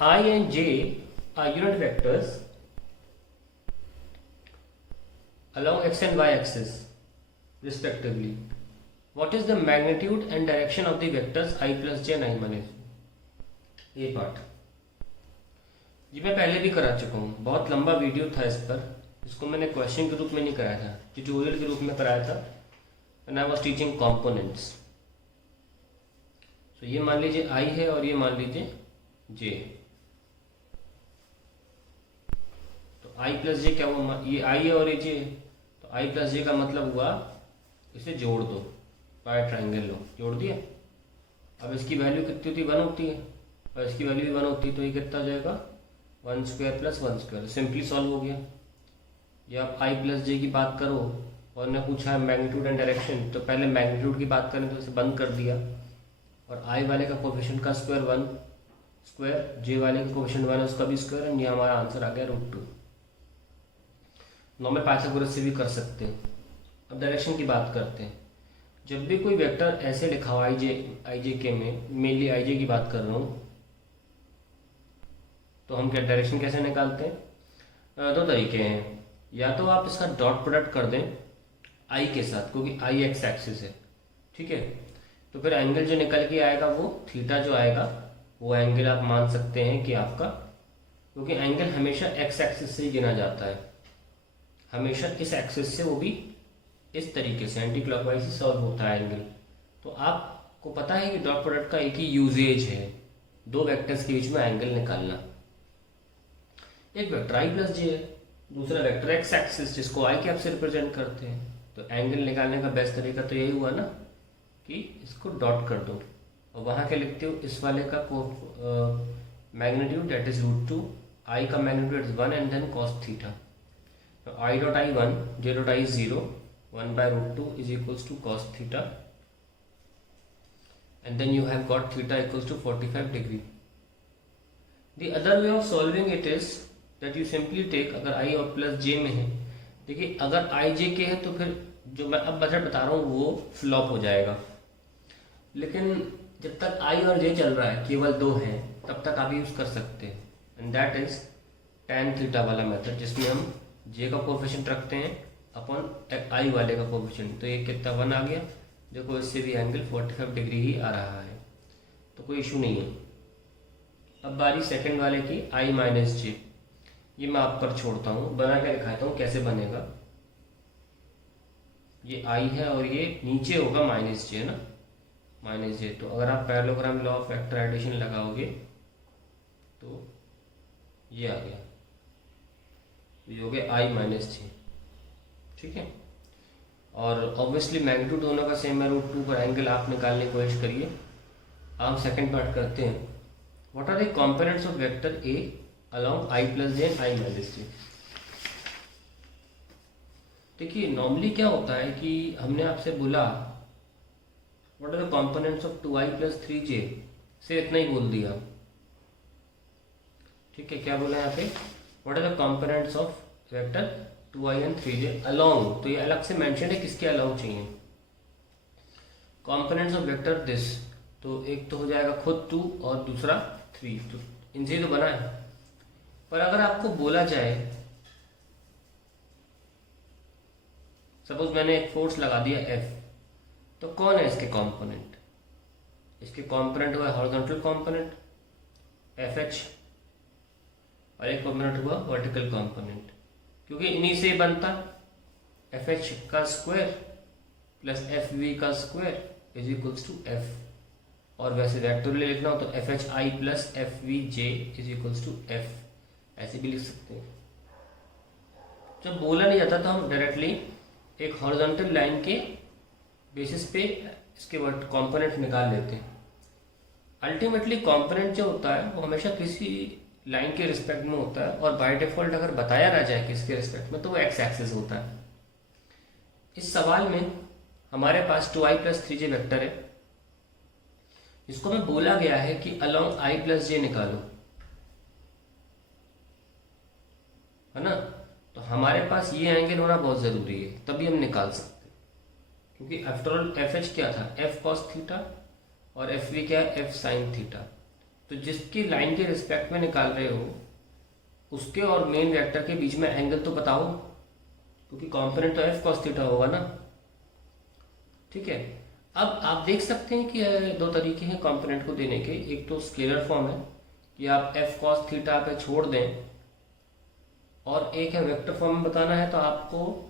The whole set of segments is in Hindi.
I and j are unit vectors along x and y axis respectively. What is the magnitude and direction of the vectors I plus j and I minus j? ये पार्ट ये मैं पहले भी करा चुका हूँ, बहुत लंबा वीडियो था इस पर। इसको मैंने क्वेश्चन के रूप में नहीं कराया था, ट्यूटोरियल के रूप में कराया था and I was teaching components. तो ये मान लीजिए I है और ये मान लीजिए J। तो I प्लस J क्या हुआ, ये I है और ये J, तो I प्लस J का मतलब हुआ इसे जोड़ दो, पाई ट्राइंगल लो, जोड़ दिया। अब इसकी वैल्यू कितनी होती है, 1 होती है, और इसकी वैल्यू भी 1 होती है, तो ये कितना हो जाएगा 1 square plus 1 square, simply solve हो गया। या आप I प्लस J की बात करो और ने पूछा है मैग्नीट्यूड एंड डायरेक्शन, तो पहले मैग्नीट्यूड की बात करें तो इसे बंद कर दिया, और I वाले का कोफिशिएंट का स्क्वायर 1 स्क्वायर, J वाले का कोफिशिएंट 1 है उसका भी स्क्वायर, एंड ये हमारा आंसर आ गया √2। नॉर्मल पाइथागोरस से भी कर सकते हैं। अब डायरेक्शन की बात करते हैं। जब भी कोई वेक्टर ऐसे लिखा हो आई जे के में, मेनली आई जे की बात कर रहा हूँ, तो हम क्या डायरेक्शन कैसे निकालते हैं? दो तरीके हैं। या तो आप इसका डॉट प्रोडक्ट कर दें आई के साथ, क्योंकि आई एक्स एक्सिस है, ठीक है, तो फिर एंगल जो निकल के आएगा वो थीटा जो आएगा वो एंगल आप मान सकते हैं कि आपका, क्योंकि एंगल हमेशा एक्स एक्सिस से ही गिना जाता है, हमेशा इस एक्सिस से, वो भी इस तरीके से एंटी क्लॉकवाइज से सॉल्व होता है एंगल। तो आपको पता है कि डॉट प्रोडक्ट का एक ही यूजेज है, दो वेक्टर्स के बीच में एंगल निकालना। एक वेक्टर आई प्लस जे है, दूसरा वेक्टर एक्स एक्सिस जिसको आई कैप से रिप्रेजेंट करते हैं। तो एंगल निकालने का बेस्ट तरीका तो यही हुआ ना कि इसको डॉट कर दो, और वहां क्या लिखते हो, इस वाले का मैग्नीट्यूड दैट इज √2, आई का magnitude is 1 and then cos theta. तो I dot I 1, J dot I 0, 1 by √2 is equals to cos theta, and then you have got theta equals to 45 degree. The other way of solving it is that you simply take, अगर i और प्लस j में है, देखिए अगर i j के है तो फिर जो मैं अब मेथड बता रहा हूँ वो फ्लॉप हो जाएगा, लेकिन जब तक i और j चल रहा है, केवल दो हैं, तब तक आप यूज कर सकते हैं, and that is tan theta वाला मेथड, जिसमें हम j का कोफिशिएंट रखते हैं अपॉन आई वाले का कोफिशिएंट। तो ये कितना 1 आ गया, देखो इससे भी एंगल 45 डिग्री ही आ रहा है, तो कोई इशू नहीं है। अब बारी सेकंड वाले की आई माइनस जे, ये मैं आप पर छोड़ता हूँ, बना के दिखाता हूँ कैसे बनेगा। ये आई है और ये नीचे होगा माइनस जे ना, माइनस जे। तो अगर आप parallelogram law of vector addition लगाओगे तो ये आ गया, ये हो गया आई माइनस जे, ठीक है। और ऑब्वियसली मैग्नीट्यूड दोनों का सेम है, √2 पर एंगल आप निकालने की कोशिश करिए। आप सेकंड पार्ट करते हैं। What are the components of vector A along I plus J and I minus J? देखिए नॉर्मली क्या होता है कि हमने आपसे बोला what are the components of 2i plus 3j, से इतना ही बोल दिया, ठीक है। क्या बोला यहाँ पे, what are the components of vector 2i and 3j along, तो ये अलग से मेंशन है किसके अलोंग चाहिए। कंपोनेंट्स ऑफ वेक्टर दिस, तो एक तो हो जाएगा खुद 2 और दूसरा 3, तो इनसे तो बना है। पर अगर आपको बोला जाए, सपोज मैंने एक फोर्स लगा दिया F, तो कौन है इसके कंपोनेंट? इसके कंपोनेंट हुआ हॉरिजॉन्टल कंपोनेंट FH, और एक कंपोनेंट हुआ वर्टिकल कंपोनेंट, क्योंकि इन्हीं से बनता FH का स्क्वायर प्लस FV का square is equals to F, और वैसे वेक्टोरियली लिखना हो तो FHI plus FVJ is equals to F, ऐसे भी लिख सकते हैं। जब बोला नहीं जाता तो हम डायरेक्टली एक हॉरिजॉन्टल लाइन के बेसिस पे इसके कंपोनेंट निकाल लेते हैं। अल्टीमेटली कंपोनेंट जो होता है वो हमेशा किसी लाइन के रिस्पेक्ट में होता है, और बाय डिफॉल्ट अगर बताया ना जाए किसके रिस्पेक्ट में, तो वो एक्स एक्सिस होता है। इस सवाल में हमारे पास 2i प्लस 3j वेक्टर है, इसको में बोला गया है कि अलोंग i प्लस जे निकालो, है ना। तो हमारे पास ये एंगल होना बहुत जरूरी है, तभी हम निकाल सकते हैं, क्योंकि आफ्टर ऑल एफ एच क्या था, एफ कॉस थीटा, और एफ वी क्या है, एफ साइन थीटा। तो जिसकी लाइन के रिस्पेक्ट में निकाल रहे हो उसके और मेन वेक्टर के बीच में एंगल तो बताओ, क्योंकि कंपोनेंट तो एफ कॉस थीटा होगा ना। ठीक है, अब आप देख सकते हैं कि दो तरीके हैं कंपोनेंट को देने के। एक तो स्केलर फॉर्म है कि आप एफ कॉस थीटा पे छोड़ दें, और एक है वेक्टर फॉर्म में बताना है, तो आपको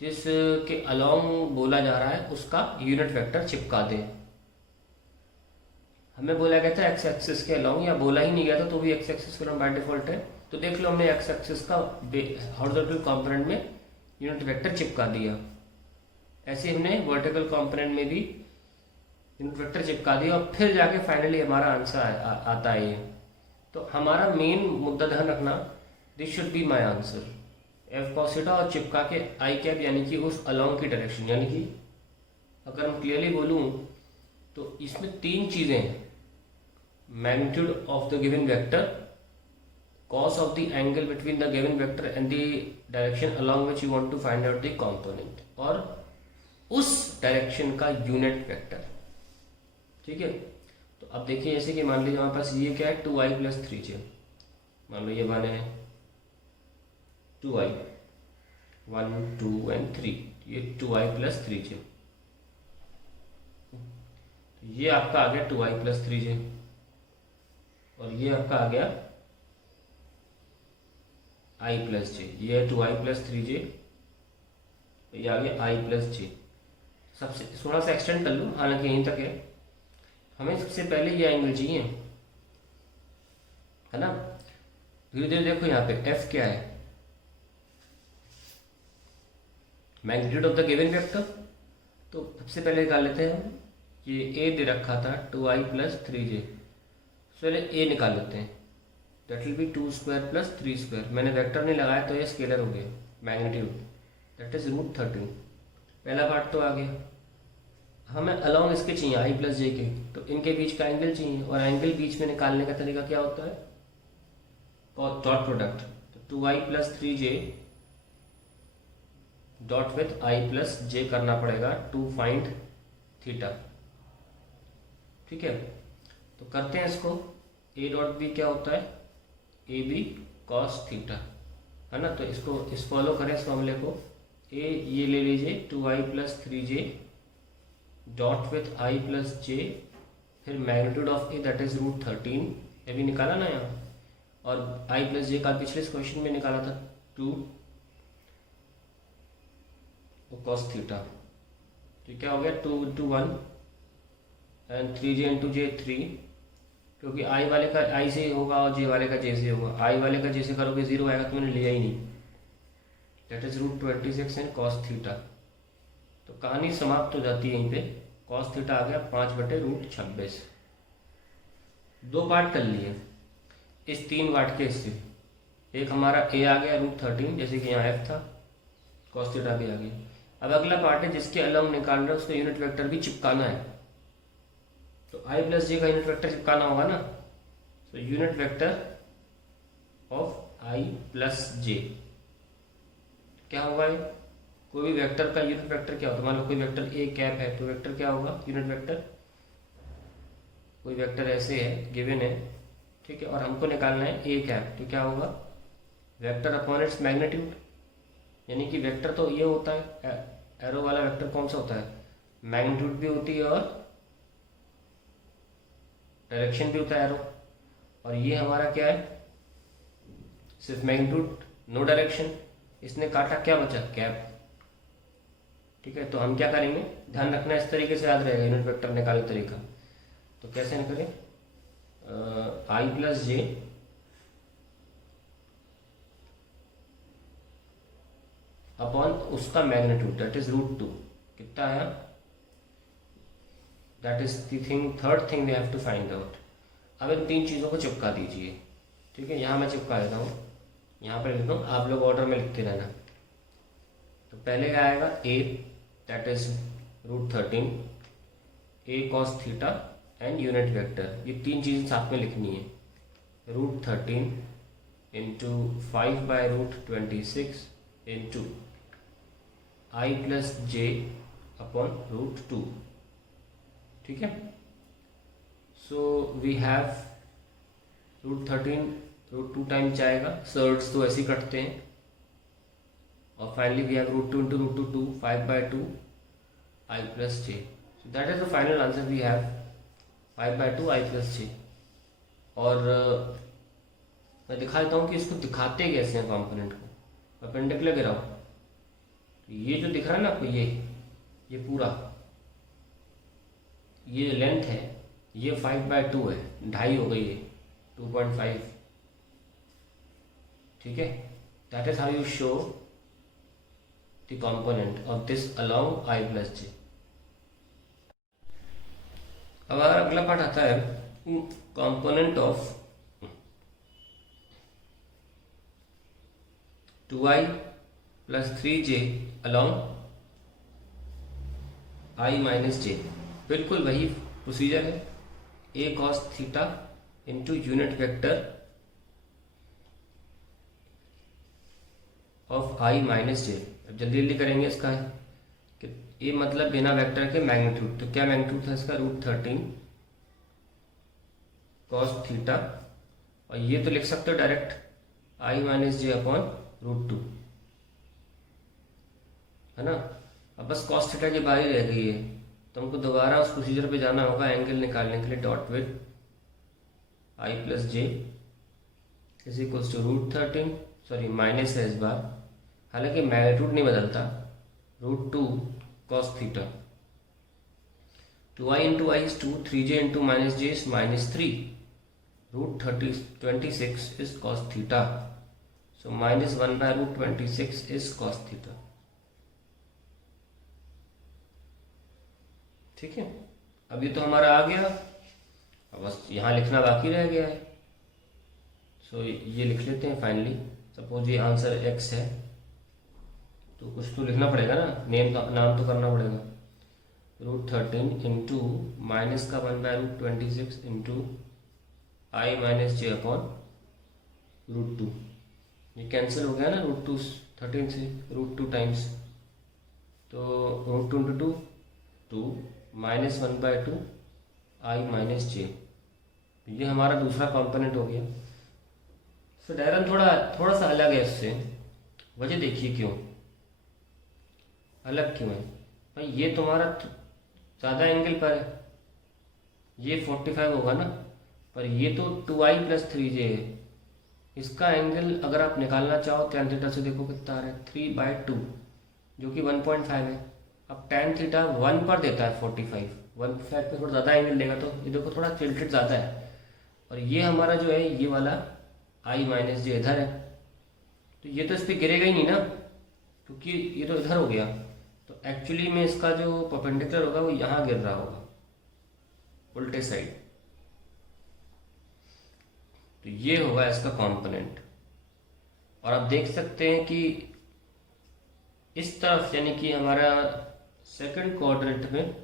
जिस के अलोंग बोला जा रहा है उसका यूनिट वेक्टर चिपका दें। हमें बोला गया था एक्स एक्सिस के अलोंग, या बोला ही नहीं गया था तो भी एक्स एक्सिस फिर बाय डिफॉल्ट है। तो देख लो हमने एक्स एक्सिस का हॉरिजॉन्टल कंपोनेंट में यूनिट वेक्टर चिपका दिया। ऐसे हमने वर्टिकल कंपोनेंट में भी यूनिट वेक्टर चिपका दिया, और फिर जाके फाइनली हमारा आंसर आता है ये। तो हमारा मेन मुद्दा ध्यान रखना, this should be my answer, F cos theta और चिपका के आई कैप, यानी कि उस अलोंग की डायरेक्शन। यानी कि अगर हम क्लियरली बोलूँ तो इसमें तीन चीज़ें हैं, magnitude of the given vector, cos of the angle between the given vector and the direction along which you want to find out the component, और उस डायरेक्शन का यूनिट वेक्टर। ठीक है, तो अब देखिए जैसे कि मान लीजिए हमारे पास ये क्या है, 2i प्लस 3j, मान लो ये बने हैं 2i 1 2 एंड 3, ये 2i प्लस 3j, ये आपका आ गया 2i प्लस 3j, और ये आपका आ गया i प्लस जे, ये है 2i प्लस 3j, ये आ गया i प्लस जे। सबसे थोड़ा सा एक्सटेंड कर लो, हालांकि यहीं तक है। हमें सबसे पहले ये एंगल चाहिए, है ना। धीरे धीरे देखो यहाँ पे f क्या है, magnitude of the given vector. तो सबसे पहले निकाल लेते हैं हम, ये a दे रखा था 2i प्लस 3j, पहले a निकाल लेते हैं, that will be 2 square plus 3 square. मैंने वेक्टर नहीं लगाया तो ये स्केलर हो गया, मैग्नीट्यूड दैट इज √13। पहला पार्ट तो आ गया। हमें अलोंग इसके चाहिए आई प्लस जे के, तो इनके बीच का एंगल चाहिए, और एंगल बीच में निकालने का तरीका क्या होता है, डॉट प्रोडक्ट। तो 2i plus 3j dot with i plus J करना पड़ेगा टू फाइंड थीटा। ठीक है, तो करते हैं इसको। a डॉट बी क्या होता है, ए बी कॉस थीटा, है ना। तो इसको इस फॉलो करें इस फॉर्मूले को, ए ये ले लीजिए 2i plus 3j dot with i plus J, फिर magnitude of A that is √13, ये भी निकाला ना यहाँ, और i प्लस जे का पिछले क्वेश्चन में निकाला था 2 कॉस थीटा। तो क्या हो गया 2 into 1 एंड 3j इंटू जे 3, क्योंकि आई वाले का आई से होगा और जे वाले का जे से होगा। आई वाले का जे से करोगे 0 आएगा, तो मैंने लिया ही नहीं, that is √26 and cos theta. तो कहानी समाप्त हो जाती है यहीं पे। कॉस थीटा आ गया 5/√26। दो पार्ट कर लिए इस 3 पार्ट के हिस्से। एक हमारा ए आ गया √13, जैसे कि यहाँ एफ था, कॉस थीटा भी आ गया। अब अगला पार्ट है जिसके अलोंग निकाल रहे हैं, उसको यूनिट वेक्टर भी चिपकाना है। तो i प्लस जे का यूनिट वेक्टर चिपकाना होगा ना। तो unit vector of i plus J क्या होगा, ये कोई भी वेक्टर का यूनिट वेक्टर क्या होता है। मान लो कोई वेक्टर ए कैप है, तो वेक्टर क्या होगा, यूनिट वेक्टर। कोई वेक्टर ऐसे है गिवन है, ठीक है, और हमको निकालना है ए कैप, तो क्या होगा, वेक्टर अपॉन इट्स मैग्नीट्यूड। यानी कि वेक्टर तो ये होता है, एरो वाला वेक्टर कौन सा होता है, मैग्नीट्यूड भी होती है और डायरेक्शन भी होता है एरो। और ये हमारा क्या है, सिर्फ मैग्नीट्यूड नो डायरेक्शन। इसने काटा, क्या बचा, कैप। ठीक है, तो हम क्या करेंगे, ध्यान रखना इस तरीके से याद रहेगा यूनिट वेक्टर निकालने तरीका। तो कैसे करें, आई प्लस जे अपॉन उसका मैग्नीट्यूड दैट इज √2, कितना आया, that is the thing, third thing we have to find out. अब इन 3 चीज़ों को चिपका दीजिए। ठीक है, यहाँ मैं चिपका देता हूँ, यहाँ पर लिखता हूँ, आप लोग ऑर्डर में लिखते रहना। तो पहले क्या आएगा, A that is √13, A cos theta and unit vector. ये 3 चीज़ें साथ में लिखनी है, √13 into 5/√26 into I plus J upon √2। ठीक है, सो वी हैव √13 √2 टाइम्स जाएगा, सर्ड्स तो ऐसे ही कटते हैं, और finally we have √2 into √2 5/2 I plus j. So that is the final answer we have 5/2 I plus j. और मैं दिखा देता हूँ कि इसको दिखाते कैसे हैं कंपोनेंट को, परपेंडिकुलर गिरा हो तो ये जो दिख रहा है ना आपको, ये पूरा ये जो लेंथ है ये 5/2 है, 2.5 हो गई है 2.5, ठीक है। That is how you show the component of this along I plus j. अब अगला पार्ट आता है component of 2i plus 3j along I minus j. बिल्कुल वही प्रोसीजर है, a cos theta into unit vector of I minus J. अब जल्दी जल्दी करेंगे इसका कि a मतलब बिना वेक्टर के मैग्नीट्यूड, तो क्या मैग्नीट्यूड था इसका √13 cos थीटा, और ये तो लिख सकते हो direct I minus J upon √2, है ना। अब बस cos थीटा की बारी रह गई है, तो हमको दोबारा उस प्रोसीजर पे जाना होगा एंगल निकालने के लिए। Dot with I plus j is equals to √13, sorry minus है इस बार, हालांकि मैग्नीट्यूड नहीं बदलता, √2 cos theta, 2i into i is 2, 3j into minus j is -3, √26 is cos theta, so -1/√26 is cos theta, ठीक है। अब ये तो हमारा आ गया, अब बस यहाँ लिखना बाकी रह गया है, सो ये लिख लेते हैं फाइनली। सपोज ये आंसर x है, तो कुछ तो लिखना पड़ेगा ना, नाम तो करना पड़ेगा। √13 इंटू माइनस का 1/√26 into I minus J upon √2, ये कैंसिल हो गया ना √2 13 से, √2 टाइम्स, तो √2 इंटू 2 -1/2 I माइनस जे, ये हमारा दूसरा कंपोनेंट हो गया। तो डायग्राम थोड़ा सा अलग है इससे, वजह देखिए क्यों अलग क्यों है भाई। ये तुम्हारा ज़्यादा एंगल पर है, ये 45 होगा ना, पर ये तो 2i plus 3j है, इसका एंगल अगर आप निकालना चाहो tan थीटा से देखो कितना आ रहा है 3/2, जो कि 1.5 है। अब tan थीटा 1 पर देता है 45, 1 पे थोड़ा ज़्यादा एंगल देगा, तो ये देखो थोड़ा टिल्टेड ज़्यादा है, और ये हमारा जो है ये वाला I माइनस जे इधर है, तो ये तो इस पर गिरेगा ही नहीं ना, क्योंकि ये तो इधर हो गया, तो एक्चुअली में इसका जो परपेंडिकुलर होगा वो यहाँ गिर रहा होगा उल्टे साइड, तो ये होगा इसका कंपोनेंट। और आप देख सकते हैं कि इस तरफ यानी कि हमारा सेकंड क्वाड्रेंट में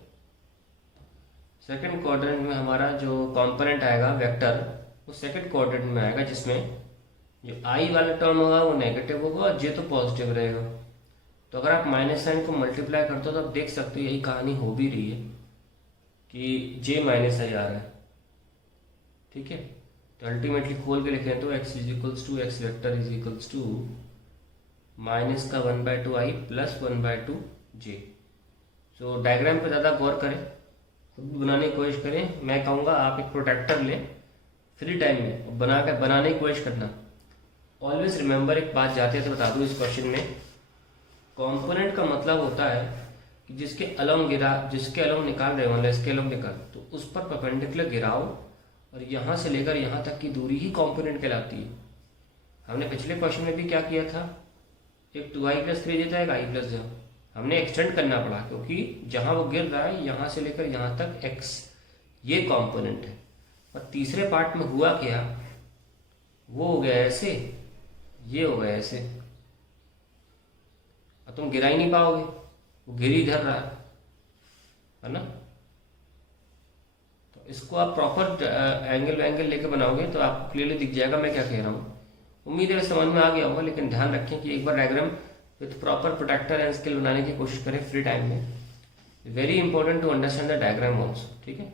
हमारा जो कंपोनेंट आएगा वेक्टर, वो सेकंड क्वाड्रेंट में आएगा, जिसमें जो I वाला टर्म होगा वो नेगेटिव होगा और J तो पॉजिटिव रहेगा। तो अगर आप माइनस साइन को मल्टीप्लाई करते हो तो आप देख सकते हो यही कहानी हो भी रही है कि J माइनस I आ रहा है, ठीक है। तो अल्टीमेटली खोल के लिखें तो x is equals to x vector is equals to minus का 1/2 I plus 1/2 J। So diagram पे ज़्यादा गौर करें, खुद बनाने की कोशिश करें। मैं कहूँगा आप एक प्रोटेक्टर लें फ्री टाइम में, बनाने की कोशिश करना। ऑलवेज रिमेंबर, एक बात जाते हैं तो बता दूँ इस क्वेश्चन में, कंपोनेंट का मतलब होता है कि जिसके अलोंग निकाल रहे हो, इसके अलोंग निकाल, तो उस पर परपेंडिकुलर गिराओ, और यहाँ से लेकर यहाँ तक की दूरी ही कंपोनेंट कहलाती है। हमने पिछले क्वेश्चन में भी क्या किया था, एक 2i plus 3j था, एक i plus j, हमने एक्सटेंड करना पड़ा, क्योंकि जहाँ वो गिर रहा है यहाँ से लेकर यहाँ तक x ये कंपोनेंट है। और तीसरे पार्ट में हुआ क्या, वो हो गया ऐसे, ये हो गया ऐसे, और तुम गिरा ही नहीं पाओगे, वो गिर ही इधर रहा है ना। तो इसको आप प्रॉपर एंगल लेके बनाओगे तो आपको क्लियरली दिख जाएगा मैं क्या कह रहा हूँ। उम्मीद है समझ में आ गया होगा, लेकिन ध्यान रखें कि एक बार diagram with proper protractor and scale बनाने की कोशिश करें फ्री टाइम में। Very important to understand the diagram also, ठीक है।